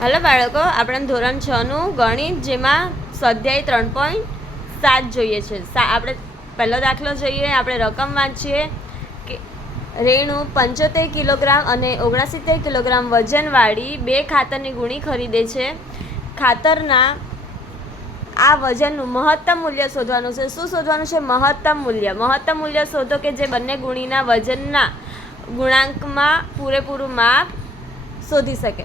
Hello બાળકો, આપણે ધોરણ 6નું ગણિત જેમાં સ્વાધ્યાય 3.7 જોઈએ છે. આપણે પહેલો દાખલો જોઈએ. આપણે રકમ વાંચીએ કે રેણુ 75 કિલોગ્રામ અને 69 કિલોગ્રામ વજનવાળી 2 ખાતરની ગુણી ખરીદે છે. ખાતરના આ વજનનું મહત્તમ મૂલ્ય શોધવાનું છે. શું શોધવાનું છે? મહત્તમ મૂલ્ય. મહત્તમ મૂલ્ય શોધો કે જે બંને ગુણીના વજનના ગુણાંકમાં પૂરેપૂરું માપ શોધી શકે.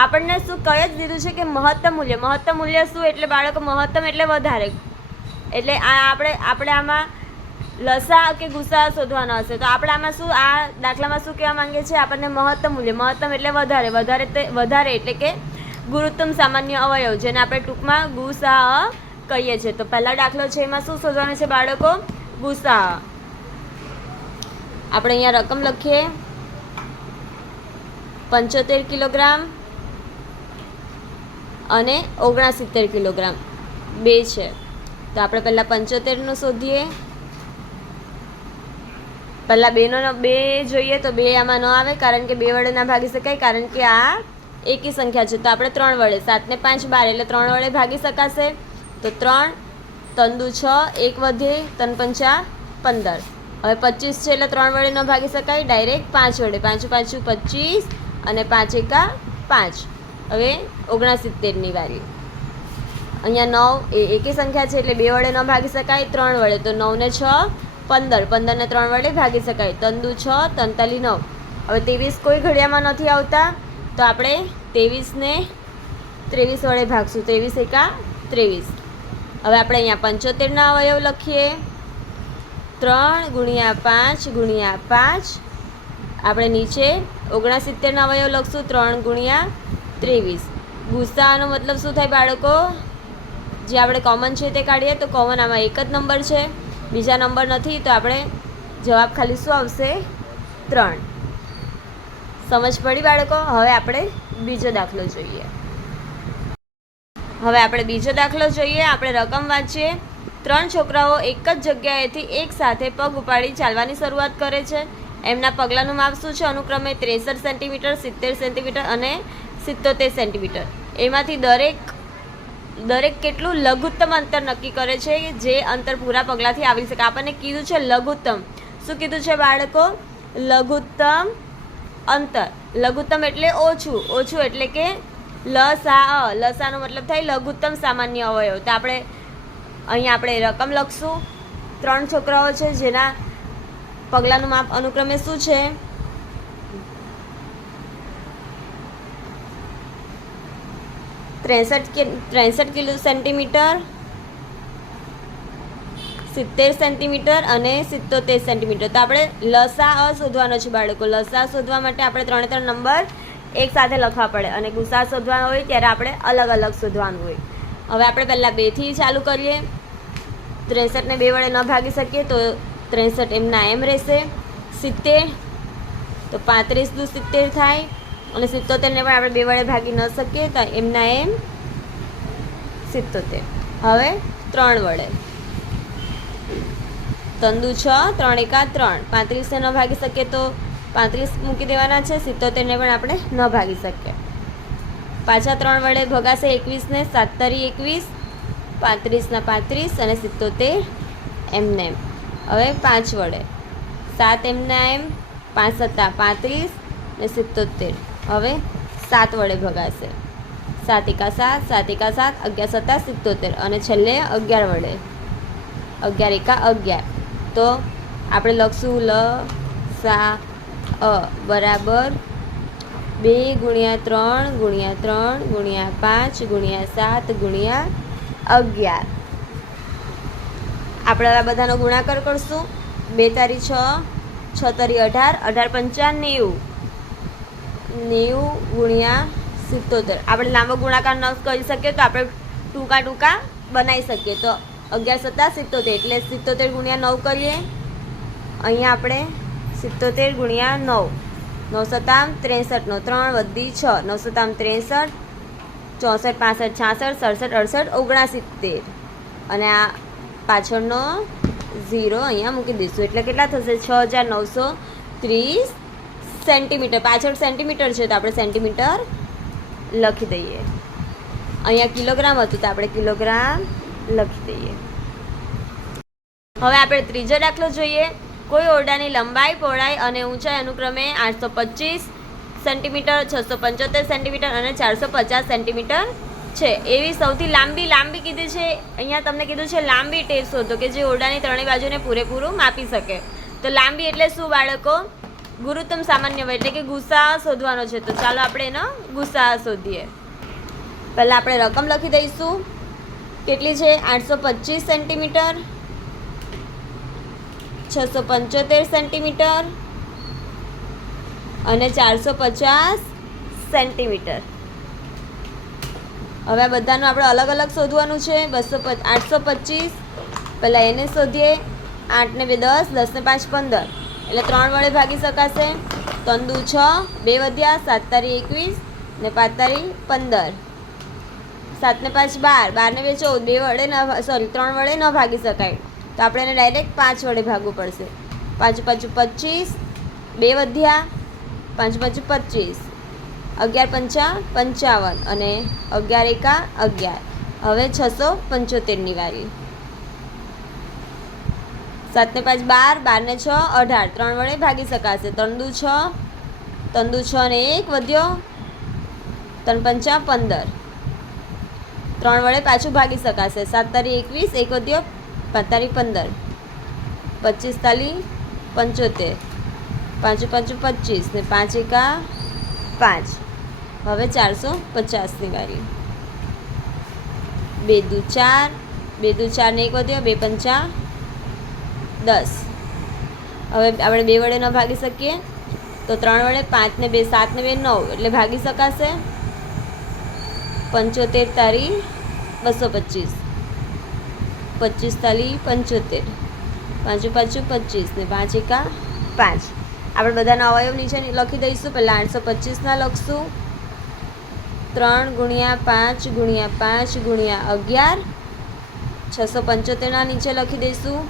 આપણને શું કહી જ દીધું છે કે મહત્તમ મૂલ્ય. મહત્તમ મૂલ્ય શું? એટલે બાળકો મહત્તમ એટલે વધારે. એટલે આ આપણે આમાં લસા કે ગુસા શોધવાનો હશે. તો આપણે આમાં શું, આ દાખલામાં શું કહેવા માંગે છે? આપણને મહત્તમ મૂલ્ય. મહત્તમ એટલે વધારે. વધારે એટલે કે ગુરુત્તમ સામાન્ય અવયવ, જેને આપણે ટૂંકમાં ગુસા કહીએ છીએ. તો પહેલા દાખલો છે, એમાં શું શોધવાનું છે બાળકો? ગુસા. આપણે અહીંયા રકમ લખીએ. 75 કિલોગ્રામ અને 69 કિલોગ્રામ 2 છે. તો આપણે પહેલાં 75નું શોધીએ. પહેલાં 2 જોઈએ તો 2 આમાં ન આવે, કારણ કે 2 વડે ના ભાગી શકાય, કારણ કે આ એકી સંખ્યા છે. તો આપણે 3 વડે, 7 ને 5 12 એટલે 3 વડે ભાગી શકાશે. તો 3 તંદુ 6, 1 વધે, 3 પંચા 15. હવે 25 છે એટલે 3 વડે ન ભાગી શકાય, ડાયરેક્ટ 5 વડે. 5 5 25 અને 5 એકા 5. હવે 69ની વારી. અહીંયા 9 એ એકી સંખ્યા છે એટલે 2 વડે ન ભાગી શકાય, 3 વડે. તો 9 ને 6 15, 15 ને 3 વડે ભાગી શકાય. તંદુ 6, 43 9. હવે 23 કોઈ ઘડિયામાં નથી આવતા, તો આપણે 23 ને 23 વડે ભાગશું. 23 એકા 23. હવે આપણે અહીંયા 75ના અવયવ લખીએ. 3 ગુણ્યા 5 ગુણ્યા 5. આપણે નીચે 69ના અવયવ લખશું. 3 ગુણ્યા 23. ગુસાનો મતલબ શું થાય બાળકો? જે આપણે કોમન છે તે કાઢીએ તો કોમન આમાં એક જ નંબર છે, બીજા નંબર નથી. તો આપણે જવાબ ખાલી શું આવશે? 3. સમજ પડી બાળકો? હવે આપણે બીજો દાખલો જોઈએ. આપણે રકમ વાંચીએ. 3 છોકરાઓ એક જ જગ્યાએથી એક સાથે પગ ઉપાડી ચાલવાની શરૂઆત કરે છે. એમના પગલાંનું માપ શું છે? અનુક્રમે 63 સેન્ટીમીટર, 70 સેન્ટીમીટર અને 77 સેન્ટીમીટર. એમાંથી દરેક કેટલું લઘુત્તમ અંતર નક્કી કરે છે, જે અંતર પૂરા પગલાંથી આવી શકે. આપણને કીધું છે લઘુત્તમ. શું કીધું છે બાળકો? લઘુત્તમ અંતર. લઘુત્તમ એટલે ઓછું. ઓછું એટલે કે લસા. લસાનો મતલબ થાય લઘુત્તમ સામાન્ય અવયવ. તો અહીંયા આપણે રકમ લખશું. 3 છોકરાઓ છે જેના પગલાંનું માપ અનુક્રમે શું છે? 63 કિલો સેન્ટીમીટર, 70 સેન્ટીમીટર અને 77 સેન્ટીમીટર. તો આપણે લસા શોધવાનો છે બાળકો. લસા શોધવા માટે આપણે 3 નંબર એક સાથે લખવા પડે, અને ગુસા શોધવાનો હોય ત્યારે આપણે અલગ અલગ શોધવાનું હોય. હવે આપણે પહેલાં 2થી ચાલુ કરીએ. 63ને 2 વડે ન ભાગી શકીએ તો 63 એમના એમ રહેશે. 70 તો 35 દુ 70 થાય, અને 77ને પણ આપણે 2 વડે ભાગી ન શકીએ તો એમના એમ 77. હવે 3 વડે. તંદુ 6, 3 એકા 3. 35ને ન ભાગી શકીએ તો 35 મૂકી દેવાના છે. 77ને પણ આપણે ન ભાગી શકીએ. પાછા 3 વડે ભગાશે. 21ને 7 તરી 21, 35ના 35 અને 77 એમને એમ. હવે 5 વડે. 7 એમના એમ, 5 7 35 ને 77. હવે 7 વડે ભગાશે. 7 એકા 7, 7 એકા 7, 11 7 77. અને છેલ્લે 11 વડે. 11 એકા 11. તો આપણે લખશું લસા બરાબર 2 ગુણ્યા 3 ગુણ્યા 3 ગુણ્યા 5 ગુણ્યા 7 ગુણ્યા 11. આપણે આ બધાનો ગુણાકાર કરશું. 2 તારી 6, 6 તારી 18, 18 પંચા 90, 90 ગુણ્યા 77. આપણે લાંબો ગુણાકાર ન કરી શકીએ તો આપણે ટૂંકા બનાવી શકીએ. તો 11 7 77 એટલે 77 ગુણ્યા 9 કરીએ. અહીંયા આપણે 77 ગુણ્યા 9, 9 7 63 નો 3 વધી 6, 9 7 63, 64 65 66 67 68 69. અને આ પાછળનો 0 અહીંયા મૂકી દઈશું. એટલે કેટલા થશે? 6930 સેન્ટીમીટર. પાછળ સેન્ટીમીટર છે તો આપણે સેન્ટીમીટર લખી દઈએ. અહીંયા કિલોગ્રામ હતું તો આપણે કિલોગ્રામ લખી દઈએ. હવે આપણે ત્રીજો દાખલો જોઈએ. કોઈ ઓરડાની લંબાઈ, પહોળાઈ અને ઊંચાઈ અનુક્રમે 825 સેન્ટીમીટર, 675 સેન્ટીમીટર અને 450 સેન્ટીમીટર છે. એવી સૌથી લાંબી કીધી છે. અહીંયા તમને કીધું છે લાંબી ટેપ શોધો કે જે ઓરડાની ત્રણેય બાજુને પૂરેપૂરું માપી શકે. તો લાંબી એટલે શું બાળકો? ગુરુત્તમ સામાન્ય વય એટલે કે ગુસા શોધવાનો છે. તો ચાલો આપણે એનો ગુસા શોધીએ. પહેલાં આપણે રકમ લખી દઈશું. કેટલી છે? 825 સેન્ટીમીટર, 675 સેન્ટીમીટર અને 450 સેન્ટીમીટર. હવે આ બધાનું આપણે અલગ અલગ શોધવાનું છે. 825 પહેલાં એને શોધીએ. 8 ને 2 10, 10 ને 5 15 એટલે 3 વડે ભાગી શકાશે. 3 દુ 6, 2 વધ્યા, 7 તારી 21 ને 5 તારી 15, 7 ને 5 12, 12 ને 2 14, 3 વડે ન ભાગી શકાય તો આપણે એને ડાયરેક્ટ 5 વડે ભાગવું પડશે. 5 5 25, 2 વધ્યા, 5 5 25, 11 પંચા 55 અને 11 એકા 11. હવે 675ની વારી. 7 ને 5 12, 12 ને 6 18, 3 વડે ભાગી શકાશે. 3 દુ 6, 3 દુ 6 ને 1 વધ્યો, 3 પંચા 15, 3 વડે પાછું ભાગી શકાશે. 7 તારી 21, 1 વધ્યો, 5 તારી 15, 25 તારી 75, 5 5 25 ને 5 એકા 5. હવે 450ની વારી. 2 દુ 4, 2 દુ 4 ને 1 વધ્યો, 2 પંચા 10. હવે આપણે 2 વડે ન ભાગી શકીએ તો 3 વડે. 5 ને 2 7 ને 2 9 એટલે ભાગી શકાશે. 75 તારી 225, 25 તારી 75, 5 5 25 ને 5 એકા 5. આપણે બધાના અવયવ નીચે લખી દઈશું. પહેલાં 825ના લખશું. 3 ગુણ્યા 5 ગુણ્યા 5 ગુણ્યા 11. 675ના નીચે લખી દઈશું.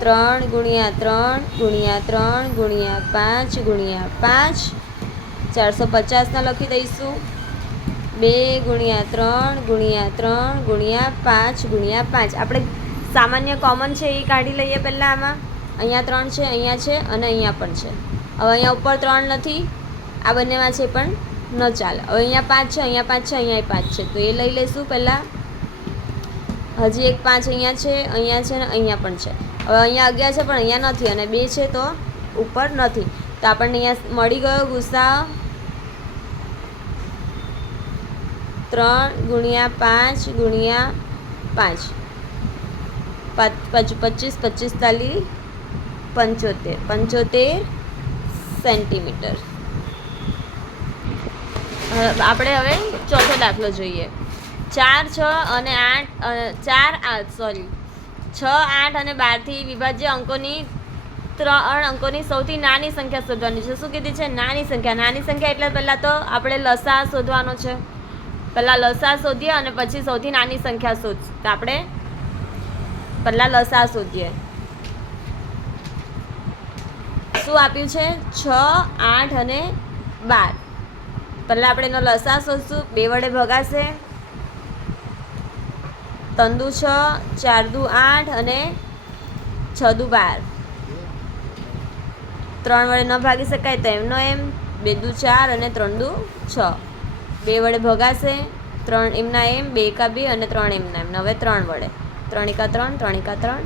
3 ગુણ્યા 3 ગુણ્યા 3 ગુણ્યા 5 ગુણ્યા 5. 450ના લખી દઈશું. 2 ગુણ્યા 3 ગુણ્યા 3 ગુણ્યા 5 ગુણ્યા 5. આપણે સામાન્ય કોમન છે એ કાઢી લઈએ પહેલાં. આમાં અહીંયા 3 છે, અહીંયા છે અને અહીંયા પણ છે. હવે અહીંયા ઉપર 3 નથી, આ બંનેમાં છે પણ ન ચાલે. હવે અહીંયા 5 છે, અહીંયા 5 છે, અહીંયા 5 છે તો એ લઈ લઈશું પહેલાં. હજી એક 5 અહીંયા છે ને અહીંયા પણ છે. હવે અહીંયા 11 છે પણ અહીંયા નથી અને 2 છે તો ઉપર નથી. તો આપણને અહીંયા મળી ગયો ગુસા 3 ગુણ્યા 5 ગુણ્યા 5, 5 25 25 તાલી 75, 75 સેન્ટીમીટર. આપણે હવે ચોથો દાખલો જોઈએ. 4 6 અને 8 6 8 અને 12થી વિભાજ્ય અંકોની 3 અંકોની સૌથી નાની સંખ્યા શોધવાની છે. શું કીધી છે? નાની સંખ્યા. નાની સંખ્યા એટલે પહેલાં તો આપણે લસા શોધવાનો છે. પહેલાં લસા શોધીએ અને પછી સૌથી નાની સંખ્યા શોધીએ. તો આપણે પહેલાં લસા શોધીએ. શું આપ્યું છે? 6 8 અને 12. પહેલાં આપણે એનો લસા શોધશું. 2 વડે ભગાશે. 3 દુ 6, 4 દુ 8 અને 6 દુ 12. 3 વડે ન ભાગી શકાય તો એમનો એમ. 2 દુ 4 અને 3 દુ 6. 2 વડે ભગાશે. 3 એમના એમ, 2 એકા 2 અને 3 એમના એમ. હવે 3 વડે. 3 એકા 3, 3 એકા 3.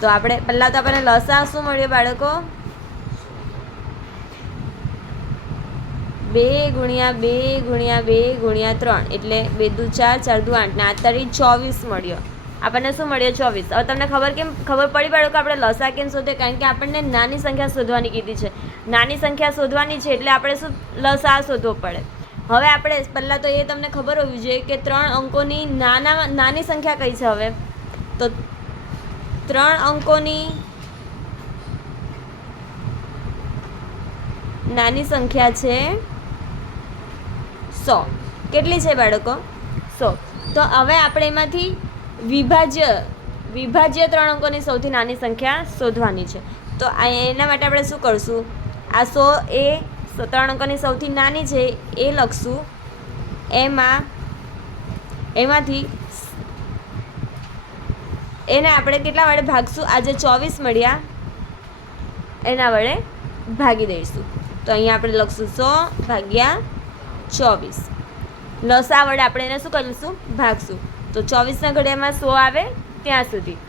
તો આપણે પહેલાં તો આપણને લસા શું મળ્યો બાળકો? 2 ગુણ્યા 2 ગુણ્યા 2 ગુણ્યા 3 એટલે 2 દુ 4, 4 દુ 8 ને 8 તારી 24 મળ્યો. આપણને શું મળ્યો? 24. હવે તમને ખબર પડી બાળકો આપણે લસા કેમ શોધીએ? કારણ કે આપણને નાની સંખ્યા શોધવાની કીધી છે. નાની સંખ્યા શોધવાની છે એટલે આપણે શું લસા શોધવો પડે. હવે આપણે પહેલાં તો એ તમને ખબર હોવી જોઈએ કે 3 અંકોની નાની સંખ્યા કઈ છે. હવે તો 3 અંકોની નાની સંખ્યા છે 100. કેટલી છે બાળકો? 100. તો હવે આપણે એમાંથી વિભાજ્ય 3 અંકોની સૌથી નાની સંખ્યા શોધવાની છે. તો એના માટે આપણે શું કરશું? આ 100 એ 3 અંકોની સૌથી નાની છે એ લખશું. એમાંથી એને આપણે કેટલા વડે ભાગશું? આજે 24 મળ્યા એના વડે ભાગી દઈશું. તો અહીંયા આપણે લખશું 100 ભાગ્યા 24. લસા વડે આપણે એને શું કરીશું? ભાગશું. તો 24ના ઘડિયામાં 100 આવે ત્યાં સુધી.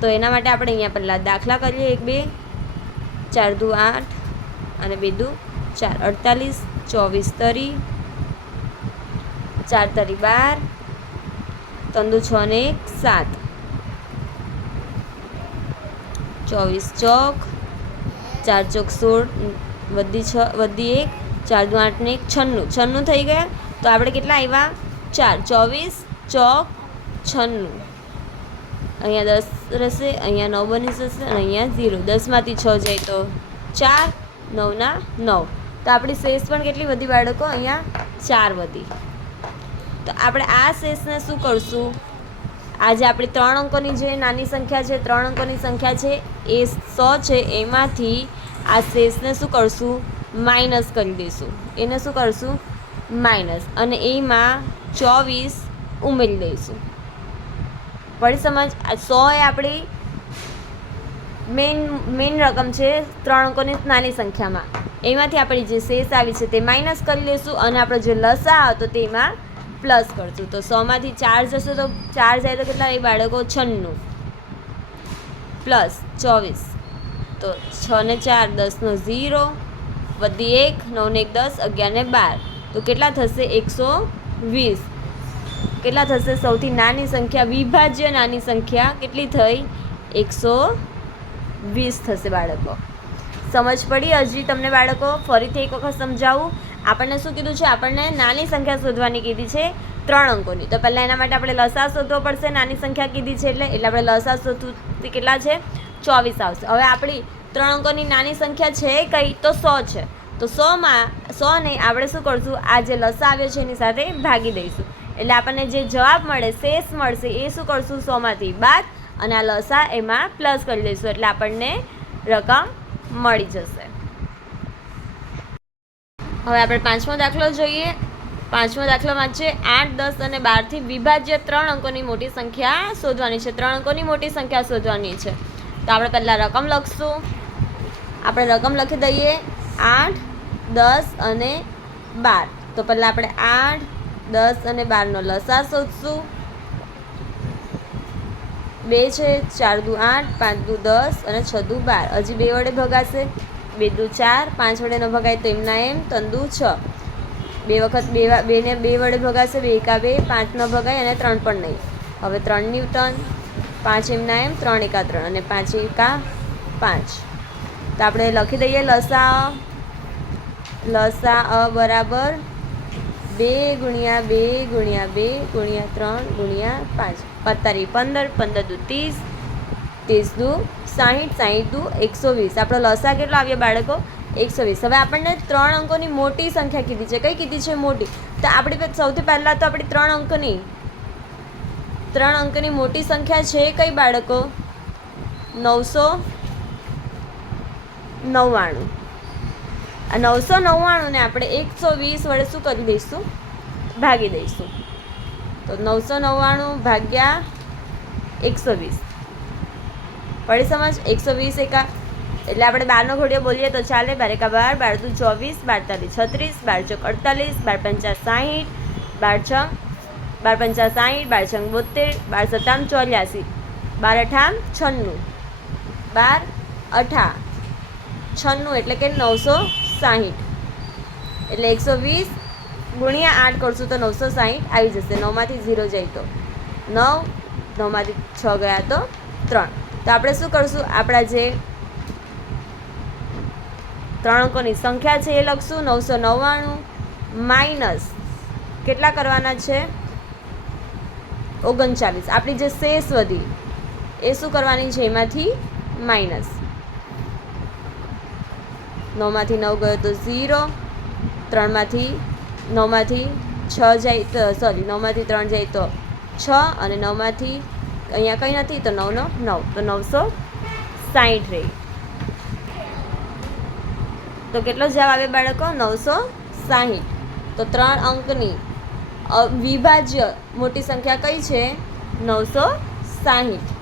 તો એના માટે આપણે અહીંયા પહેલાં દાખલા કરીએ. 1 2 4 દુ 8 અને 2 દુ 4 48, 24 તરી, 4 તરી 12, 3 દુ 6 ને 1 7, 24 ચોક, 4 ચોક 16 વધી 6 વધી 1, 4 દુ 8 ને 1 96 થઈ ગયા. તો આપણે કેટલા આવ્યા? 4. 24 ચોક 96. અહીંયા 10 રહેશે, અહીંયા 9 બની જશે અને અહીંયા 0. 10માંથી 6 જાય તો 4, 9ના 9. તો આપણી શેષ પણ કેટલી વધી બાળકો? અહીંયા 4 વધી. તો આપણે આ શેષને શું કરશું? આજે આપણી 3 અંકોની જે નાની સંખ્યા છે, 3 અંકોની સંખ્યા છે એ 100 છે, એમાંથી આ શેષને શું કરશું? માઇનસ કરી દઈશું. એને શું કરશું? માઇનસ. અને એમાં 24 ઉમેરી દઈશું. પડી સમજ? આ 100 એ આપણી મેઇન રકમ છે 3 અંકોની નાની સંખ્યામાં. એમાંથી આપણી જે શેષ આવી છે તે માઇનસ કરી લઈશું અને આપણે જે લસા હતો તેમાં પ્લસ કરશું. તો 100માંથી 4 જશે તો 4 જાય તો કેટલા એ બાળકો? 96 પ્લસ 24. તો 6 ને 4 10 નો 0 વધી 1 9 ને 1 10 11 ને 12. તો કેટલા થશે? 120. કેટલા થશે? સૌથી નાની સંખ્યા, વિભાજ્ય નાની સંખ્યા કેટલી થઈ? 120 થશે બાળકો. સમજ પડી હજી તમને બાળકો? ફરીથી એક વખત સમજાવું. આપણને શું કીધું છે? આપણને નાની સંખ્યા શોધવાની કીધી છે 3 અંકોની. તો પહેલાં એના માટે આપણે લસા શોધવો પડશે. નાની સંખ્યા કીધી છે એટલે આપણે લસા શોધવું. કેટલા છે? 24 આવશે. હવે આપણી 3 અંકોની નાની સંખ્યા છે કઈ? તો 100 છે. તો 100ને આપણે શું કરશું? આ જે લસા આવ્યો છે એની સાથે ભાગી દઈશું. એટલે આપણને જે જવાબ મળે, શેષ મળશે, એ શું કરશું? 100માંથી બાદ અને આ લસા એમાં પ્લસ કરી દઈશું. એટલે આપણને રકમ મળી જશે. હવે આપણે 5મો દાખલો જોઈએ. 5મો દાખલામાં છે 8, 10 અને 12થી વિભાજ્ય 3 અંકોની મોટી સંખ્યા શોધવાની છે. 3 અંકોની મોટી સંખ્યા શોધવાની છે. તો આપણે પહેલાં રકમ લખશું. આપણે રકમ લખી દઈએ 8, 10 અને 12. તો પહેલાં આપણે 8, 10 અને 12નો લસા શોધશું. 2 છે, 4 દુ 8, 5 દુ 10 અને 6 દુ 12. હજી 2 વડે ભગાશે. 2 દુ 4, 5 વડે ન ભગાય તો એમના એમ. 3 દુ 6. 2 વખત 2 ને 2 વડે ભગાશે. 2 એકા 2, 5 ન ભગાય અને 3 પણ નહીં. હવે 3 ની 3, 5 એમના એમ, 3 એકા 3 અને 5 એકા 5. તો આપણે લખી દઈએ લસા બરાબર 2 ગુણ્યા 2 ગુણ્યા 2 ગુણ્યા 3 ગુણ્યા 5. 15 15 દુ 30, 30 દુ 60, 60 દુ 120. આપણો લસા કેટલો આવ્યો બાળકો? 120. હવે આપણને 3 અંકોની મોટી સંખ્યા કીધી છે. કઈ કીધી છે? મોટી. તો આપણી સૌથી પહેલાં તો આપણી 3 અંકની મોટી સંખ્યા છે કઈ બાળકો? 999. આ 999 ને આપણે 120 વડે શું કરી દઈશું? ભાગી દઈશું. તો 999 ભાગ્યા 120. પડી સમજ? 120 એકા એટલે આપણે 12નો ઘડિયો બોલીએ તો ચાલે. 12 એકા 12, 12 દુ 24, 12 તારી 36, 12 ચોક 48, 12 પંચા 60, 12 છંગ 12 પંચા 60, 12 છંગ 72, 12 સત્તામ 84, 12 અઠામ 96, 12 અઠા 96 એટલે કે 960. એટલે 120 ગુણ્યા 8 કરશું તો 960 આવી જશે. 9માંથી 0 જાય તો 9, 9માંથી 6 ગયા તો 3. તો આપણે શું કરશું? આપણા જે 3 અંકોની સંખ્યા છે એ લખશું. 999 માઇનસ કેટલા કરવાના છે? 39. આપણી જે શેષ વધી એ શું કરવાની છે? એમાંથી માઇનસ. 9માંથી 9 ગયો તો 0, 9માંથી 6 જાય તો 9માંથી 3 જાય તો 6 અને 9માંથી અહીંયા કંઈ નથી તો 9 નો 9 તો 960 રહી. તો કેટલો જવાબ આવે બાળકો? 960. તો 3 અંકની વિભાજ્ય મોટી સંખ્યા કઈ છે? 960.